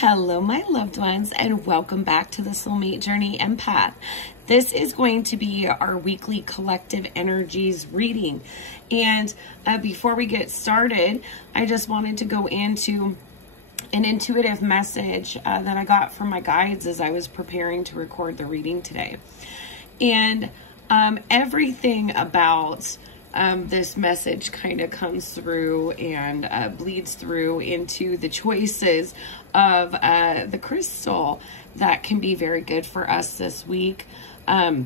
Hello, my loved ones, and welcome back to the Soulmate Journey Empath. This is going to be our weekly collective energies reading. And before we get started, I just wanted to go into an intuitive message that I got from my guides as I was preparing to record the reading today. And everything about this message kind of comes through and bleeds through into the choices of the crystal that can be very good for us this week. I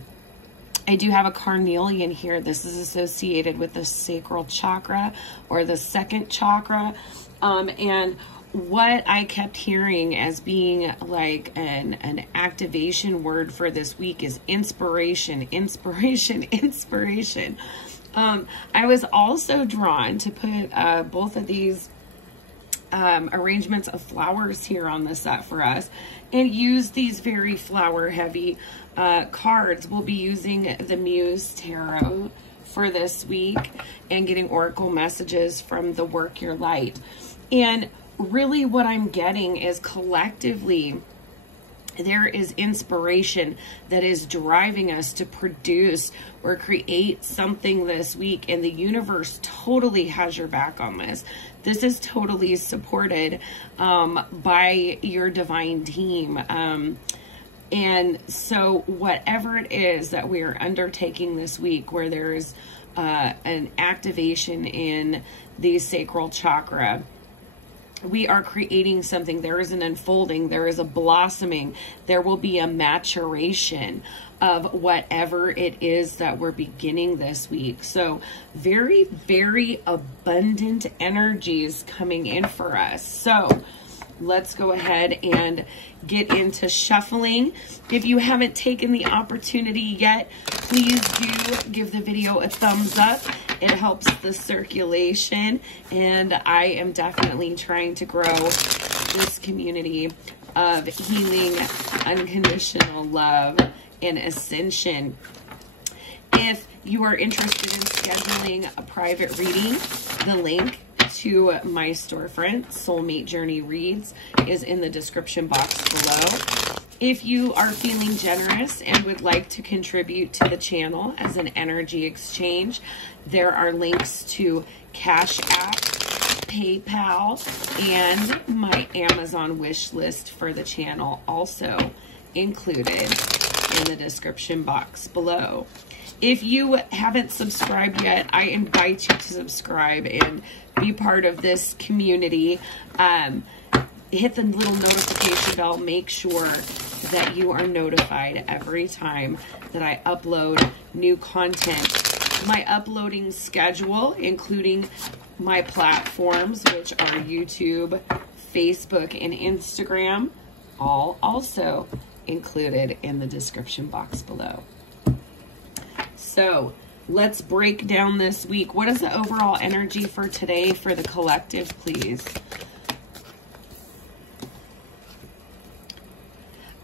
do have a carnelian here. This is associated with the sacral chakra or the second chakra. And what I kept hearing as being like an activation word for this week is inspiration, inspiration, inspiration. I was also drawn to put both of these arrangements of flowers here on the set for us and use these very flower heavy cards. We'll be using the Muse Tarot for this week and getting oracle messages from the Work Your Light. And really what I'm getting is collectively there is inspiration that is driving us to produce or create something this week, and the universe totally has your back on this. This is totally supported by your divine team. And so whatever it is that we are undertaking this week, where there is an activation in the sacral chakra, we are creating something. There is an unfolding, there is a blossoming, there will be a maturation of whatever it is that we're beginning this week. So very, very abundant energies coming in for us. So let's go ahead and get into shuffling. If you haven't taken the opportunity yet, please do give the video a thumbs up. It helps the circulation, and I am definitely trying to grow this community of healing, unconditional love, and ascension. If you are interested in scheduling a private reading, the link to my storefront, Soulmate Journey Reads, is in the description box below. If you are feeling generous and would like to contribute to the channel as an energy exchange, there are links to CashApp, PayPal, and my Amazon wish list for the channel also included in the description box below. If you haven't subscribed yet, I invite you to subscribe and be part of this community. Hit the little notification bell. Make sure that you are notified every time that I upload new content. My uploading schedule, including my platforms, which are YouTube, Facebook, and Instagram, all also included in the description box below. So let's break down this week. What is the overall energy for today for the collective, please?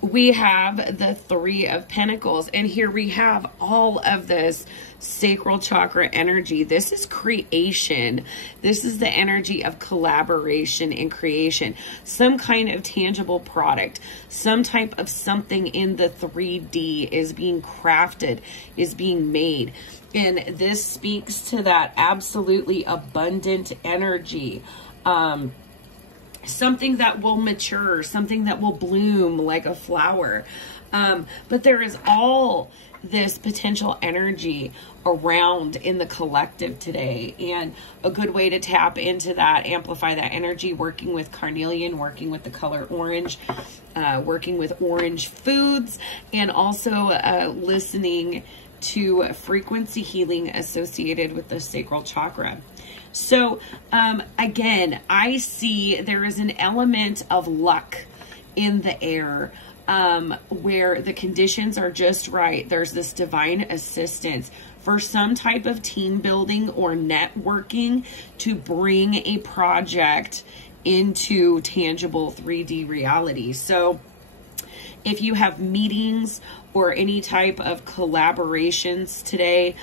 We have the Three of Pentacles, and here we have all of this sacral chakra energy. This is creation. This is the energy of collaboration and creation. Some kind of tangible product, some type of something in the 3D is being crafted, is being made. And this speaks to that absolutely abundant energy. Something that will mature, something that will bloom like a flower. But there is all this potential energy around in the collective today. And a good way to tap into that, amplify that energy, working with carnelian, working with the color orange, working with orange foods, and also listening to frequency healing associated with the sacral chakra. So, again, I see there is an element of luck in the air, where the conditions are just right. There's this divine assistance for some type of team building or networking to bring a project into tangible 3D reality. So if you have meetings or any type of collaborations today,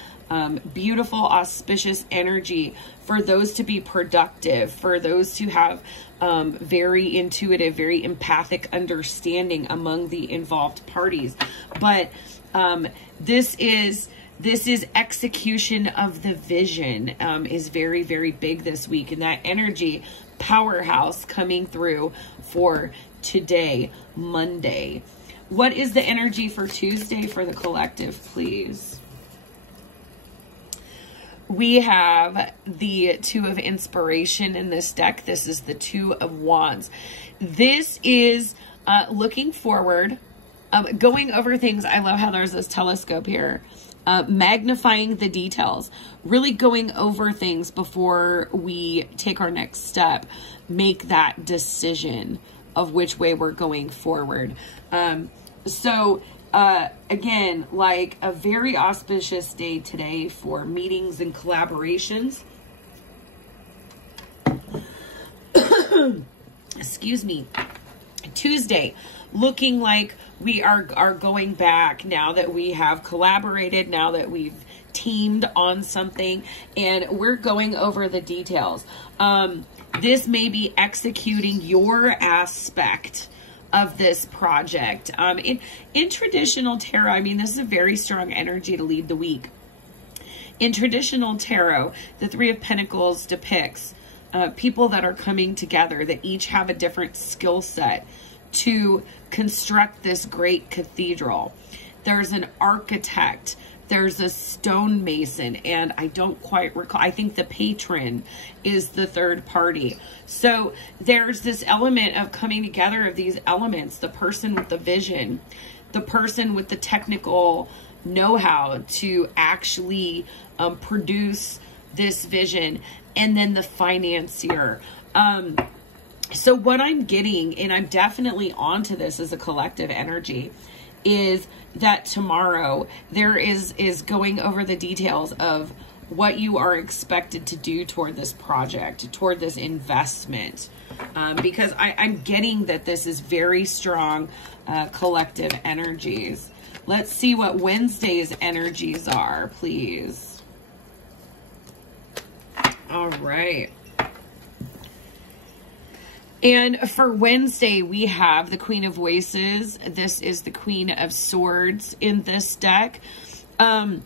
beautiful, auspicious energy for those to be productive, for those to have very intuitive, very empathic understanding among the involved parties. But this is execution of the vision is very, very big this week. And that energy powerhouse coming through for today, Monday. What is the energy for Tuesday for the collective, please? We have the Two of Inspiration in this deck. This is the Two of Wands. This is looking forward, going over things. I love how there's this telescope here. Magnifying the details, really going over things before we take our next step, make that decision of which way we're going forward. Again, like a very auspicious day today for meetings and collaborations. Excuse me. Tuesday, looking like we are going back now that we have collaborated, now that we've teamed on something, and we're going over the details. This may be executing your aspect of this project. In traditional tarot, I mean, this is a very strong energy to lead the week. In traditional tarot, the Three of Pentacles depicts people that are coming together that each have a different skill set to construct this great cathedral. There's an architect, there's a stonemason, and I don't quite recall, I think the patron is the third party. So there's this element of coming together of these elements, the person with the vision, the person with the technical know-how to actually produce this vision, and then the financier. So what I'm getting, and I'm definitely onto this as a collective energy, is that tomorrow there is going over the details of what you are expected to do toward this project, toward this investment. Because I'm getting that this is very strong collective energies. Let's see what Wednesday's energies are, please. All right. And for Wednesday, we have the Queen of Voices. This is the Queen of Swords in this deck. The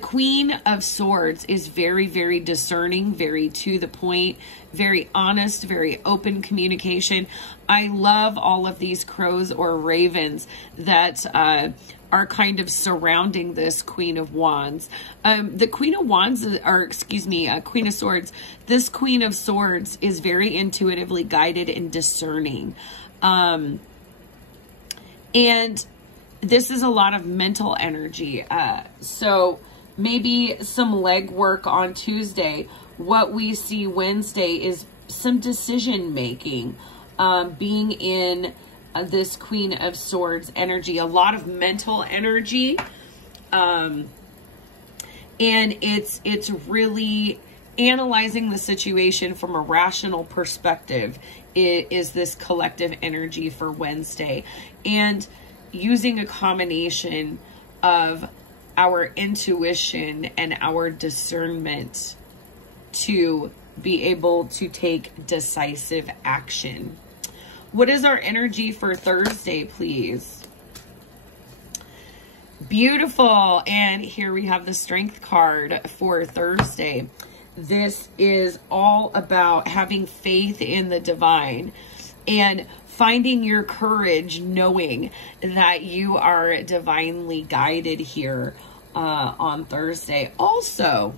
Queen of Swords is very, very discerning, very to the point, very honest, very open communication. I love all of these crows or ravens that are kind of surrounding this Queen of Wands. The Queen of Wands, or excuse me, Queen of Swords, this Queen of Swords is very intuitively guided and discerning. And this is a lot of mental energy. So maybe some legwork on Tuesday. What we see Wednesday is some decision making, being in this Queen of Swords energy, a lot of mental energy. And it's really analyzing the situation from a rational perspective is this collective energy for Wednesday, and using a combination of our intuition and our discernment to be able to take decisive action. What is our energy for Thursday, please? Beautiful. And here we have the Strength card for Thursday. This is all about having faith in the divine and finding your courage, knowing that you are divinely guided here on Thursday. Also,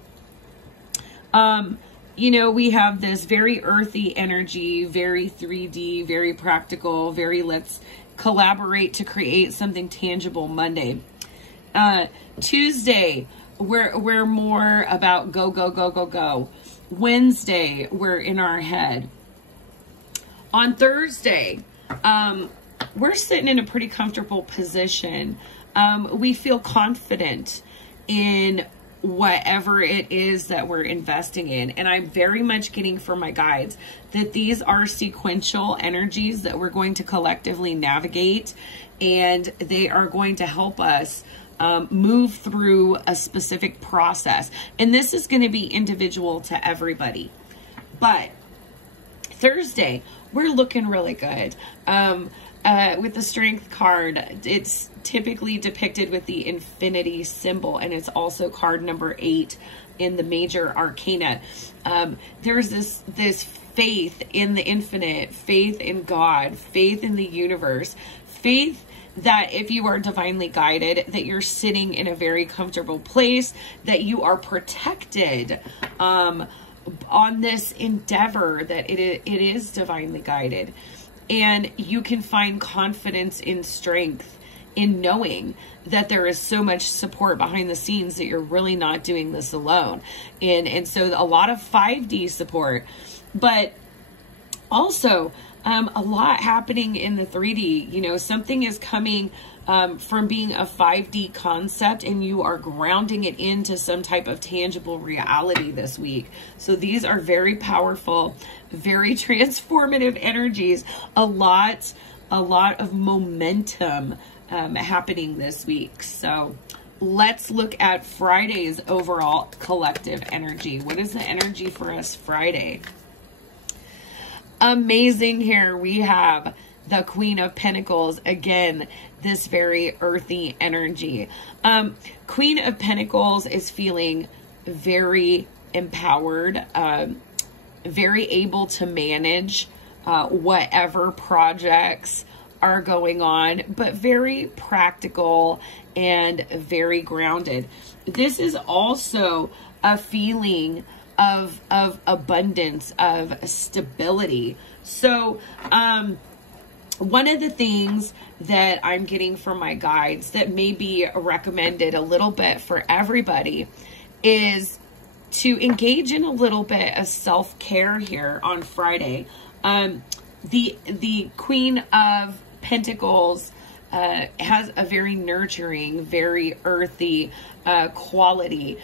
you know, we have this very earthy energy, very 3D, very practical, very let's collaborate to create something tangible Monday. Tuesday, we're more about go, go, go, go, go. Wednesday, we're in our head. On Thursday, we're sitting in a pretty comfortable position. We feel confident in whatever it is that we're investing in. And I'm very much getting from my guides that these are sequential energies that we're going to collectively navigate, and they are going to help us move through a specific process. And this is going to be individual to everybody. But Thursday, we're looking really good. With the Strength card, it's typically depicted with the infinity symbol, and it's also card number 8 in the major arcana. There's this faith in the infinite, faith in God, faith in the universe, faith that if you are divinely guided, that you're sitting in a very comfortable place, that you are protected on this endeavor, that it is divinely guided. And you can find confidence in strength in knowing that there is so much support behind the scenes that you're really not doing this alone. And so a lot of 5D support, but also a lot happening in the 3D. You know, something is coming from being a 5D concept, and you are grounding it into some type of tangible reality this week. So these are very powerful, very transformative energies. A lot of momentum happening this week. So let's look at Friday's overall collective energy. What is the energy for us Friday? Amazing here. We have the Queen of Pentacles. Again, this very earthy energy. Queen of Pentacles is feeling very empowered, very able to manage whatever projects are going on, but very practical and very grounded. This is also a feeling of abundance, of stability. So one of the things that I'm getting from my guides that may be recommended a little bit for everybody is to engage in a little bit of self-care here on Friday. The Queen of Pentacles has a very nurturing, very earthy quality.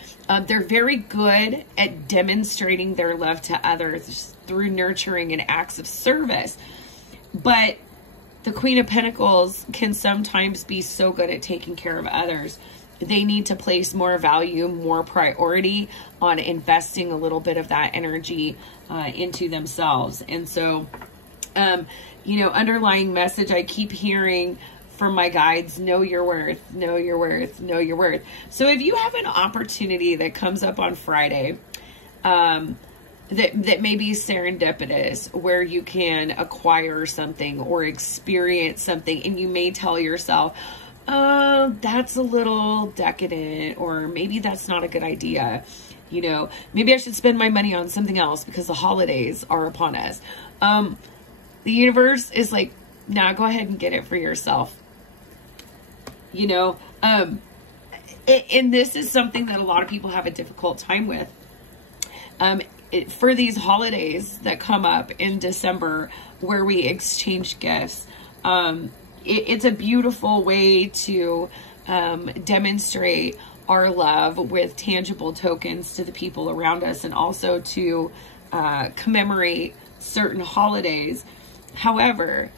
They're very good at demonstrating their love to others through nurturing and acts of service. But the Queen of Pentacles can sometimes be so good at taking care of others. They need to place more value, more priority on investing a little bit of that energy into themselves. And so, you know, underlying message I keep hearing from my guides: know your worth, know your worth, know your worth. So if you have an opportunity that comes up on Friday, that may be serendipitous, where you can acquire something or experience something, and you may tell yourself, oh, that's a little decadent, or maybe that's not a good idea. You know, maybe I should spend my money on something else because the holidays are upon us. The universe is like, nah, go ahead and get it for yourself. You know, and this is something that a lot of people have a difficult time with. For these holidays that come up in December, where we exchange gifts, it's a beautiful way to demonstrate our love with tangible tokens to the people around us, and also to commemorate certain holidays. However,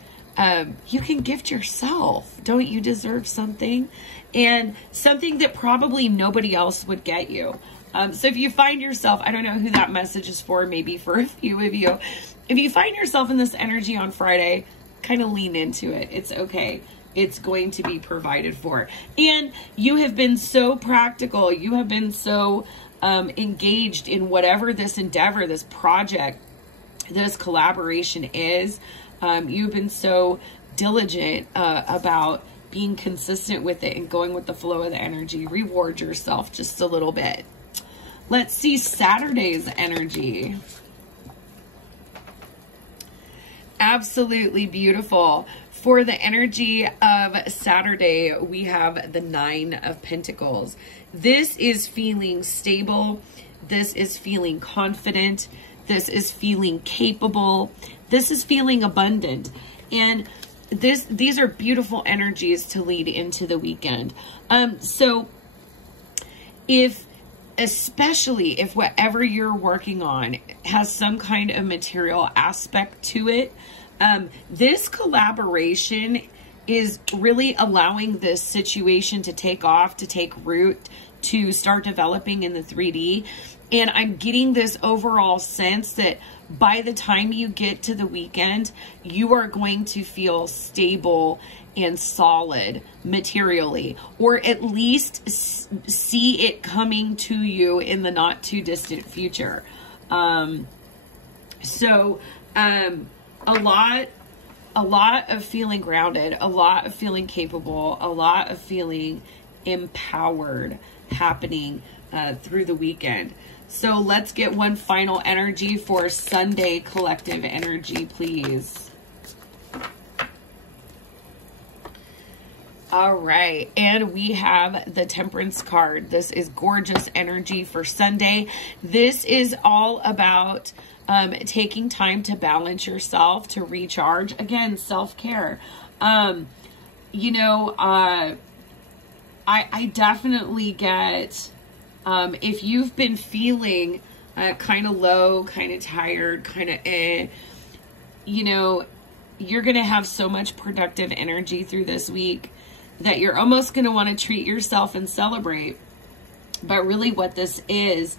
you can gift yourself. Don't you deserve something? And something that probably nobody else would get you. So if you find yourself, I don't know who that message is for, maybe for a few of you. If you find yourself in this energy on Friday, kind of lean into it. It's okay. It's going to be provided for. And you have been so practical. You have been so engaged in whatever this endeavor, this project, this collaboration is. You've been so diligent about being consistent with it and going with the flow of the energy. Reward yourself just a little bit. Let's see Saturday's energy. Absolutely beautiful. For the energy of Saturday, we have the 9 of Pentacles. This is feeling stable. This is feeling confident. This is feeling capable. This is feeling abundant. And these are beautiful energies to lead into the weekend. So especially if whatever you're working on has some kind of material aspect to it, this collaboration is really allowing this situation to take off, to take root, to start developing in the 3D. And I'm getting this overall sense that by the time you get to the weekend, you are going to feel stable and solid materially, or at least see it coming to you in the not too distant future. A lot of feeling grounded, a lot of feeling capable, a lot of feeling empowered happening through the weekend. So let's get one final energy for Sunday collective energy, please. All right, and we have the Temperance card. This is gorgeous energy for Sunday. This is all about taking time to balance yourself, to recharge. Again, self-care. You know, I definitely get, if you've been feeling kind of low, kind of tired, kind of you know, you're going to have so much productive energy through this week that you're almost going to want to treat yourself and celebrate. But really what this is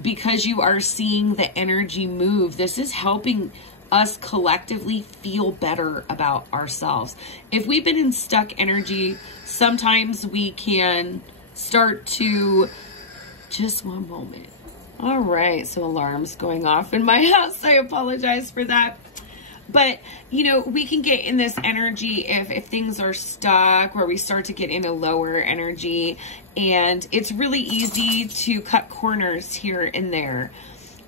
because you are seeing the energy move, this is helping us collectively feel better about ourselves. If we've been in stuck energy, sometimes we can start to, just one moment. All right, so alarms going off in my house. I apologize for that. But, you know, we can get in this energy if things are stuck, where we start to get in a lower energy. And it's really easy to cut corners here and there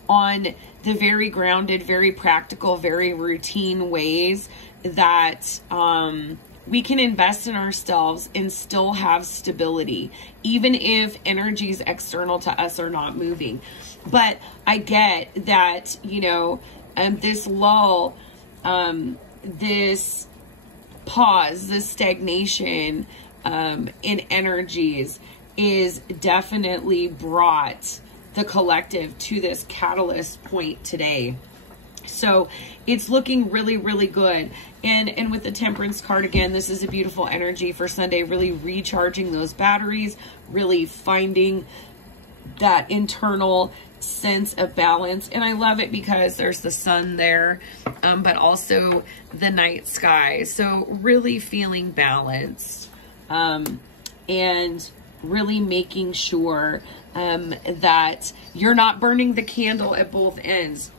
on the very grounded, very practical, very routine ways that we can invest in ourselves and still have stability, even if energies external to us are not moving. But I get that, you know, this lull, this pause, this stagnation in energies is definitely brought the collective to this catalyst point today. So it's looking really, really good. And with the Temperance card, again, this is a beautiful energy for Sunday, really recharging those batteries, really finding that internal sense of balance. And I love it because there's the sun there, but also the night sky. So really feeling balanced, and really making sure that you're not burning the candle at both ends.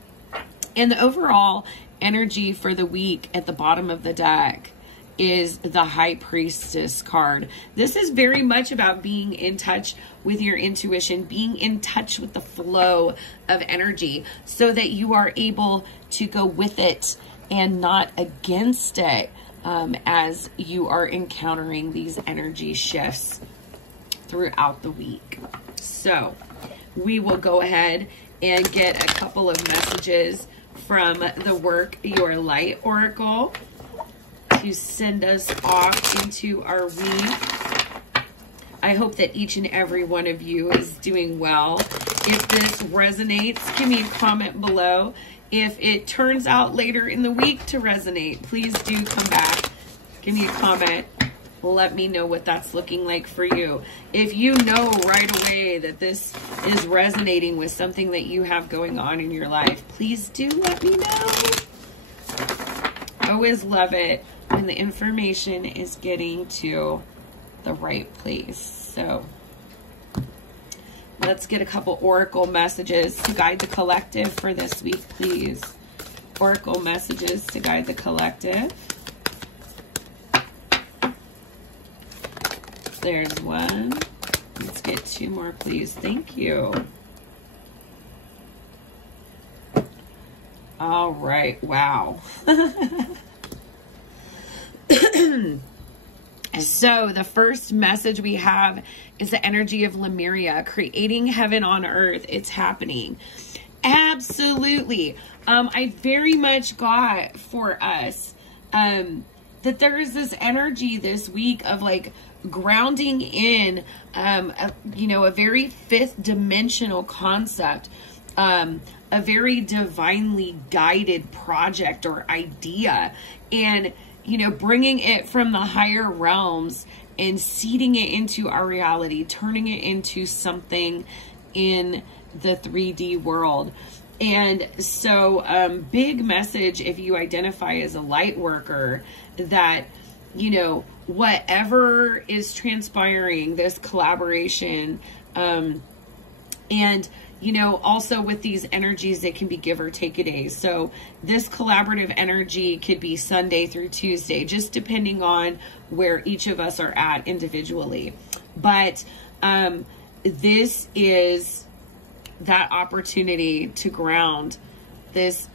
And the overall energy for the week at the bottom of the deck is the High Priestess card. This is very much about being in touch with your intuition, being in touch with the flow of energy so that you are able to go with it and not against it as you are encountering these energy shifts throughout the week. So we will go ahead and get a couple of messages from the Work Your Light Oracle to send us off into our week. I hope that each and every one of you is doing well. If this resonates, give me a comment below. If it turns out later in the week to resonate, please do come back. Give me a comment. Let me know what that's looking like for you. If you know right away that this is resonating with something that you have going on in your life, please do let me know. I always love it when the information is getting to the right place. So let's get a couple oracle messages to guide the collective for this week, please. Oracle messages to guide the collective. There's one. Let's get two more, please. Thank you. All right. Wow. So the first message we have is the energy of Lemuria, creating heaven on earth. It's happening. Absolutely. I very much got for us that there is this energy this week of like grounding in, you know, a very fifth dimensional concept, a very divinely guided project or idea. And you know, bringing it from the higher realms and seeding it into our reality, turning it into something in the 3D world. And so, big message if you identify as a light worker, that, you know, whatever is transpiring, this collaboration, and, you know, also with these energies, it can be give or take a day. So this collaborative energy could be Sunday through Tuesday, just depending on where each of us are at individually. But this is that opportunity to ground this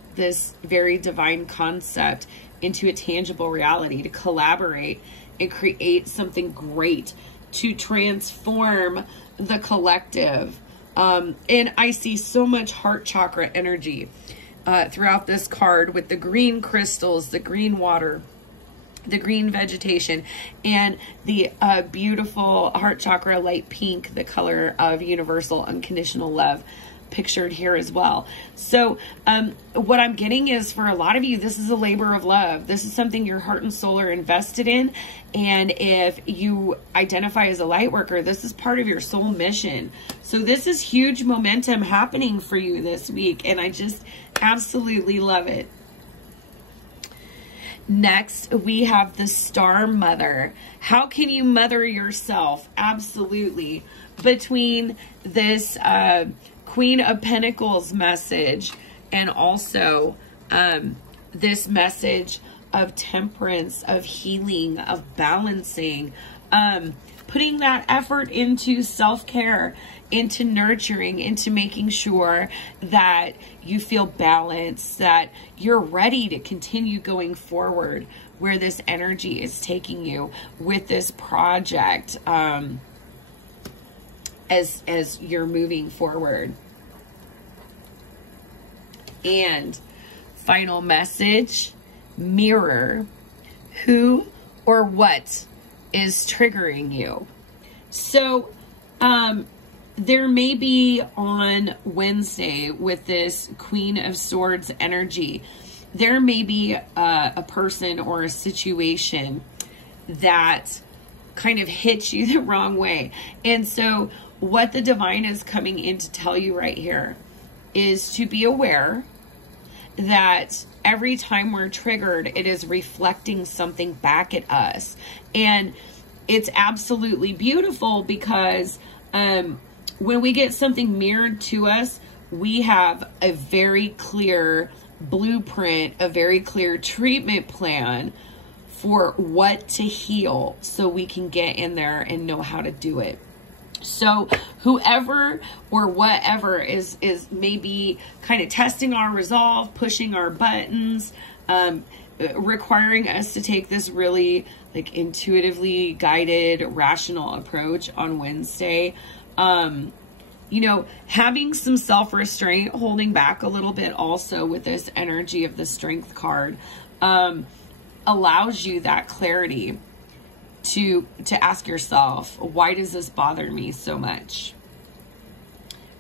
very divine concept into a tangible reality, to collaborate and create something great, to transform the collective. And I see so much heart chakra energy throughout this card, with the green crystals, the green water, the green vegetation, and the beautiful heart chakra light pink, the color of universal unconditional love, pictured here as well. So what I'm getting is, for a lot of you, this is a labor of love. This is something your heart and soul are invested in. And if you identify as a light worker, this is part of your soul mission. So this is huge momentum happening for you this week, and I just absolutely love it. Next, we have the Star Mother. How can you mother yourself? Absolutely. Between this Queen of Pentacles message and also this message of temperance, of healing, of balancing, putting that effort into self-care, into nurturing, into making sure that you feel balanced, that you're ready to continue going forward where this energy is taking you with this project, as you're moving forward. And final message, mirror who or what is triggering you. So there may be on Wednesday, with this Queen of Swords energy, there may be a person or a situation that kind of hits you the wrong way. And so what the divine is coming in to tell you right here is to be aware that every time we're triggered, it is reflecting something back at us. And it's absolutely beautiful, because when we get something mirrored to us, we have a very clear blueprint, a very clear treatment plan for what to heal, so we can get in there and know how to do it. So whoever or whatever is maybe kind of testing our resolve, pushing our buttons, requiring us to take this really like intuitively guided, rational approach on Wednesday, you know, having some self-restraint, holding back a little bit also with this energy of the Strength card, allows you that clarity to ask yourself, why does this bother me so much?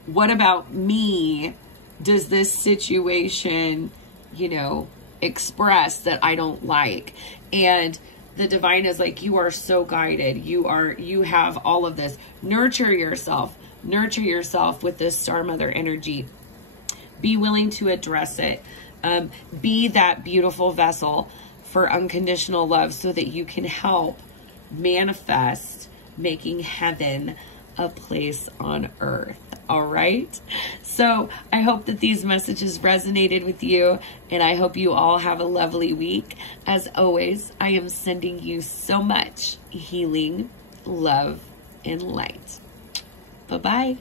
What about me does this situation, you know, express that I don't like? And the divine is like, you are so guided. You have all of this. Nurture yourself with this Star Mother energy. Be willing to address it. Be that beautiful vessel for unconditional love, so that you can help manifest making heaven a place on earth. All right. So I hope that these messages resonated with you, and I hope you all have a lovely week. As always, I am sending you so much healing, love, and light. Bye-bye.